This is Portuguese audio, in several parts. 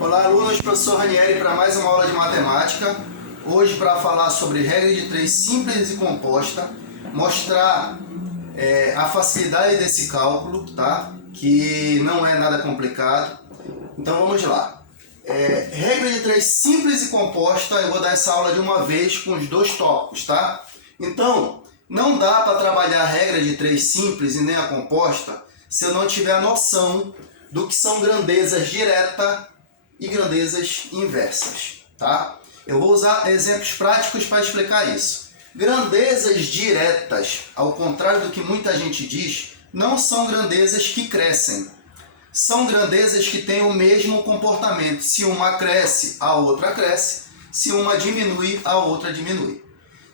Olá, alunos, professor Ranieri para mais uma aula de matemática. Hoje para falar sobre regra de 3 simples e composta, mostrar a facilidade desse cálculo, tá? Que não é nada complicado. Então vamos lá. Regra de 3 simples e composta, eu vou dar essa aula de uma vez com os dois tópicos, tá? Então, não dá para trabalhar a regra de 3 simples e nem a composta se eu não tiver a noção do que são grandezas direta e grandezas inversas, tá? Eu vou usar exemplos práticos para explicar isso. Grandezas diretas, ao contrário do que muita gente diz, não são grandezas que crescem. São grandezas que têm o mesmo comportamento. Se uma cresce, a outra cresce. Se uma diminui, a outra diminui.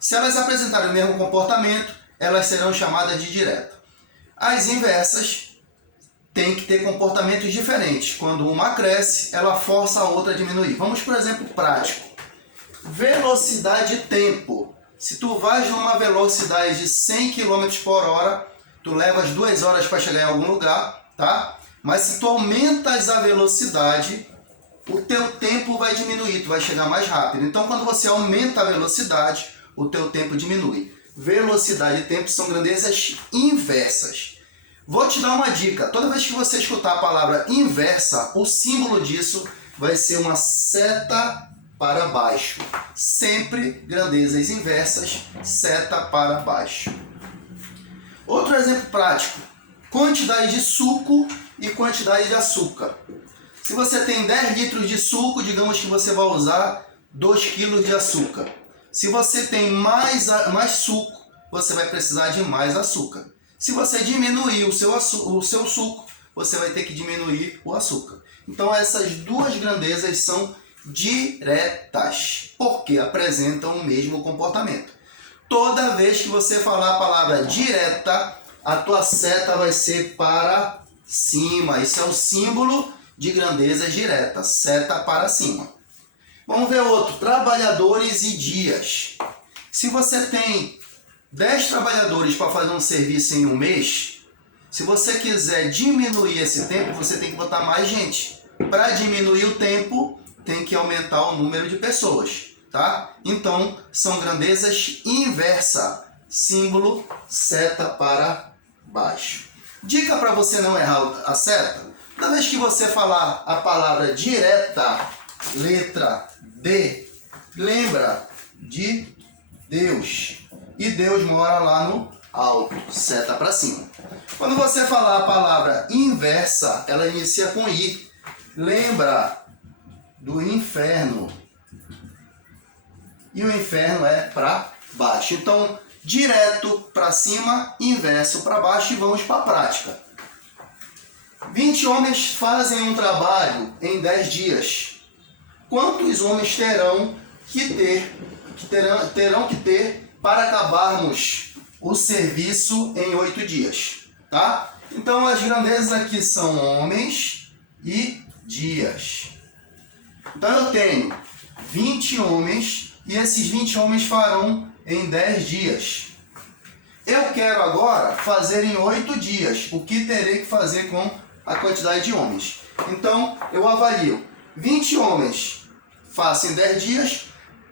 Se elas apresentarem o mesmo comportamento, elas serão chamadas de direta. As inversas têm que ter comportamentos diferentes. Quando uma cresce, ela força a outra a diminuir. Vamos para um exemplo prático. Velocidade e tempo. Se tu vais numa velocidade de 100 km por hora, tu levas 2 horas para chegar em algum lugar, tá? Mas se tu aumentas a velocidade, o teu tempo vai diminuir, tu vai chegar mais rápido. Então, quando você aumenta a velocidade, o teu tempo diminui. Velocidade e tempo são grandezas inversas. Vou te dar uma dica. Toda vez que você escutar a palavra inversa, o símbolo disso vai ser uma seta para baixo. Sempre grandezas inversas, seta para baixo. Outro exemplo prático. Quantidade de suco e quantidade de açúcar. Se você tem 10 litros de suco, digamos que você vai usar 2 kg de açúcar. Se você tem mais suco, você vai precisar de mais açúcar. Se você diminuir o seu suco, você vai ter que diminuir o açúcar. Então essas duas grandezas são diretas, porque apresentam o mesmo comportamento. Toda vez que você falar a palavra direta, a tua seta vai ser para cima. Isso é o símbolo de grandezas diretas, seta para cima. Vamos ver outro, trabalhadores e dias. Se você tem 10 trabalhadores para fazer um serviço em um mês, se você quiser diminuir esse tempo, você tem que botar mais gente. Para diminuir o tempo, tem que aumentar o número de pessoas, tá? Então, são grandezas inversas. Símbolo, seta para baixo. Dica para você não errar a seta. Toda vez que você falar a palavra direta, letra D, lembra de Deus. E Deus mora lá no alto, seta para cima. Quando você falar a palavra inversa, ela inicia com I. Lembra do inferno. E o inferno é para baixo. Então, direto para cima, inverso para baixo e vamos para a prática. 20 homens fazem um trabalho em 10 dias. Quantos homens terão que ter para acabarmos o serviço em 8 dias, tá? Então as grandezas aqui são homens e dias. Então eu tenho 20 homens e esses 20 homens farão em 10 dias. Eu quero agora fazer em 8 dias. O que terei que fazer com a quantidade de homens? Então eu avalio 20 homens faço em 10 dias.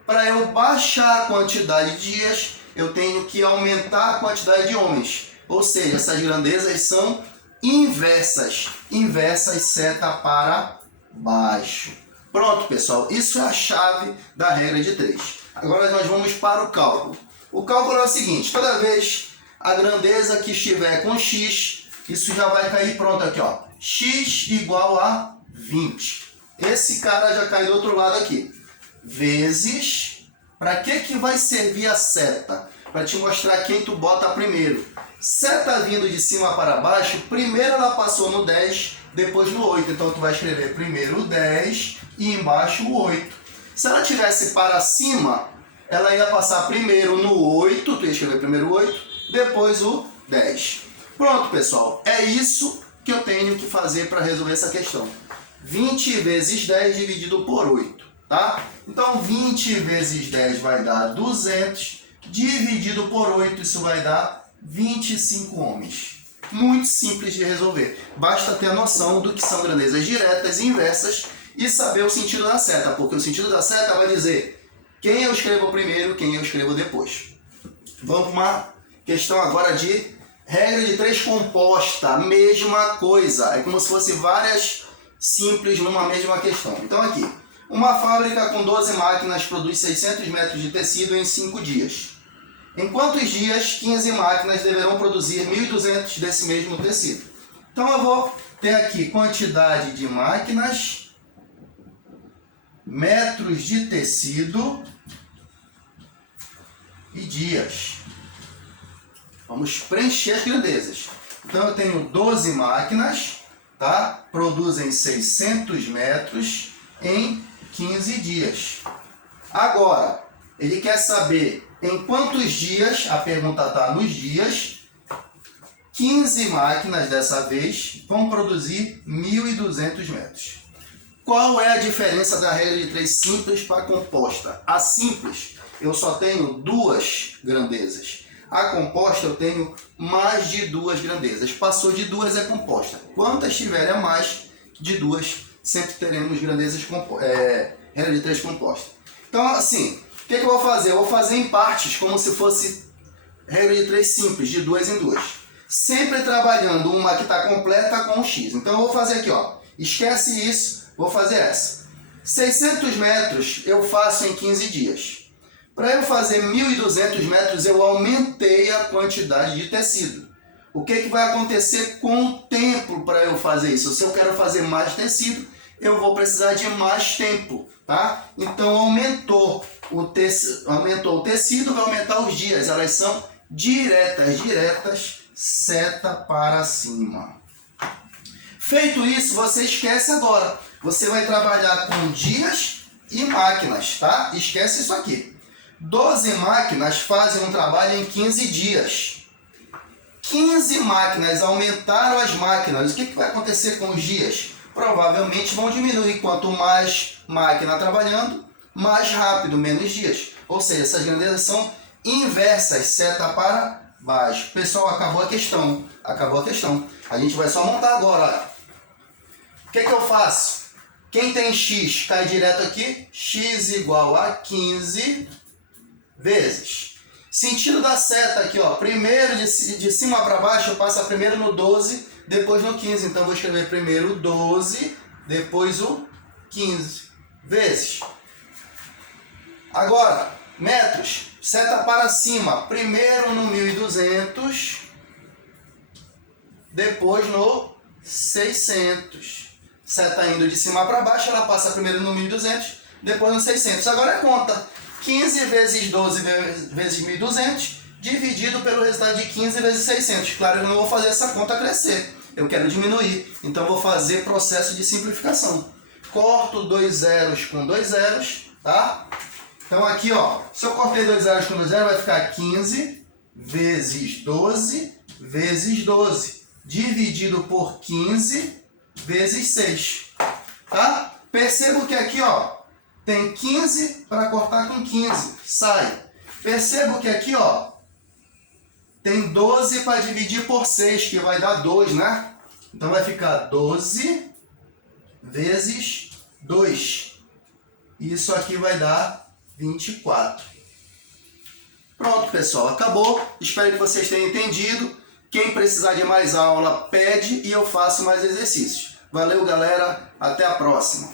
Para eu baixar a quantidade de dias, eu tenho que aumentar a quantidade de homens. Ou seja, essas grandezas são inversas. Inversas, seta para baixo. Pronto, pessoal. Isso é a chave da regra de 3. Agora nós vamos para o cálculo. O cálculo é o seguinte. Toda vez a grandeza que estiver com x, isso já vai cair pronto aqui, ó. X igual a 20. Esse cara já cai do outro lado aqui. Vezes, para que vai servir a seta? Para te mostrar quem tu bota primeiro. Seta vindo de cima para baixo, primeiro ela passou no 10, depois no 8. Então tu vai escrever primeiro o 10 e embaixo o 8. Se ela tivesse para cima, ela ia passar primeiro no 8, tu ia escrever primeiro o 8, depois o 10. Pronto, pessoal, é isso que eu tenho que fazer para resolver essa questão. 20 vezes 10 dividido por 8. Tá? Então 20 vezes 10 vai dar 200, dividido por 8, isso vai dar 25 homens. Muito simples de resolver. Basta ter a noção do que são grandezas diretas e inversas e saber o sentido da seta, porque o sentido da seta vai dizer quem eu escrevo primeiro, quem eu escrevo depois. Vamos para uma questão agora de regra de 3 composta, mesma coisa, é como se fosse várias simples numa mesma questão. Então aqui, uma fábrica com 12 máquinas produz 600 metros de tecido em 5 dias. Em quantos dias 15 máquinas deverão produzir 1.200 desse mesmo tecido? Então eu vou ter aqui quantidade de máquinas, metros de tecido e dias. Vamos preencher as grandezas. Então eu tenho 12 máquinas, tá? Produzem 600 metros em 15 dias. Agora, ele quer saber em quantos dias, a pergunta está nos dias, 15 máquinas dessa vez vão produzir 1.200 metros. Qual é a diferença da regra de 3 simples para a composta? A simples, eu só tenho 2 grandezas. A composta, eu tenho mais de 2 grandezas. Passou de 2 é composta. Quantas tiverem a mais de 2, sempre teremos grandezas regra de 3 composta. Então, assim, o que eu vou fazer? Eu vou fazer em partes, como se fosse regra de 3 simples, de 2 em 2. Sempre trabalhando uma que está completa com o X. Então, eu vou fazer aqui, ó. Esquece isso, vou fazer essa. 600 metros eu faço em 15 dias. Para eu fazer 1.200 metros, eu aumentei a quantidade de tecido. O que vai acontecer com o tempo para eu fazer isso? Se eu quero fazer mais tecido, eu vou precisar de mais tempo, tá? Então, aumentou o tecido, vai aumentar os dias. Elas são diretas, seta para cima. Feito isso, você esquece agora. Você vai trabalhar com dias e máquinas, tá? Esquece isso aqui. 12 máquinas fazem um trabalho em 15 dias. 15 máquinas aumentaram as máquinas. O que vai acontecer com os dias? Provavelmente vão diminuir. Quanto mais máquina trabalhando, mais rápido, menos dias. Ou seja, essas grandezas são inversas, seta para baixo. Pessoal, acabou a questão. Acabou a questão. A gente vai só montar agora. Olha. O que eu faço? Quem tem x cai direto aqui. X igual a 15 vezes. Sentido da seta aqui, ó. Primeiro de cima para baixo, eu passo primeiro no 12, depois no 15. Então, eu vou escrever primeiro o 12, depois o 15 vezes. Agora, metros, seta para cima. Primeiro no 1.200, depois no 600. Seta indo de cima para baixo, ela passa primeiro no 1.200, depois no 600. Agora é conta. 15 vezes 12 vezes 1.200, dividido pelo resultado de 15 vezes 600. Claro, eu não vou fazer essa conta crescer. Eu quero diminuir. Então, vou fazer processo de simplificação. Corto 2 zeros com 2 zeros, tá? Então, aqui, ó, se eu cortei 2 zeros com 2 zeros, vai ficar 15 vezes 12 vezes 12, dividido por 15 vezes 6, tá? Percebo que aqui, ó, tem 15 para cortar com 15, sai. Percebo que aqui, ó, tem 12 para dividir por 6, que vai dar 2, né? Então, vai ficar 12 vezes 2. Isso aqui vai dar 24. Pronto, pessoal, acabou. Espero que vocês tenham entendido. Quem precisar de mais aula, pede e eu faço mais exercícios. Valeu, galera. Até a próxima.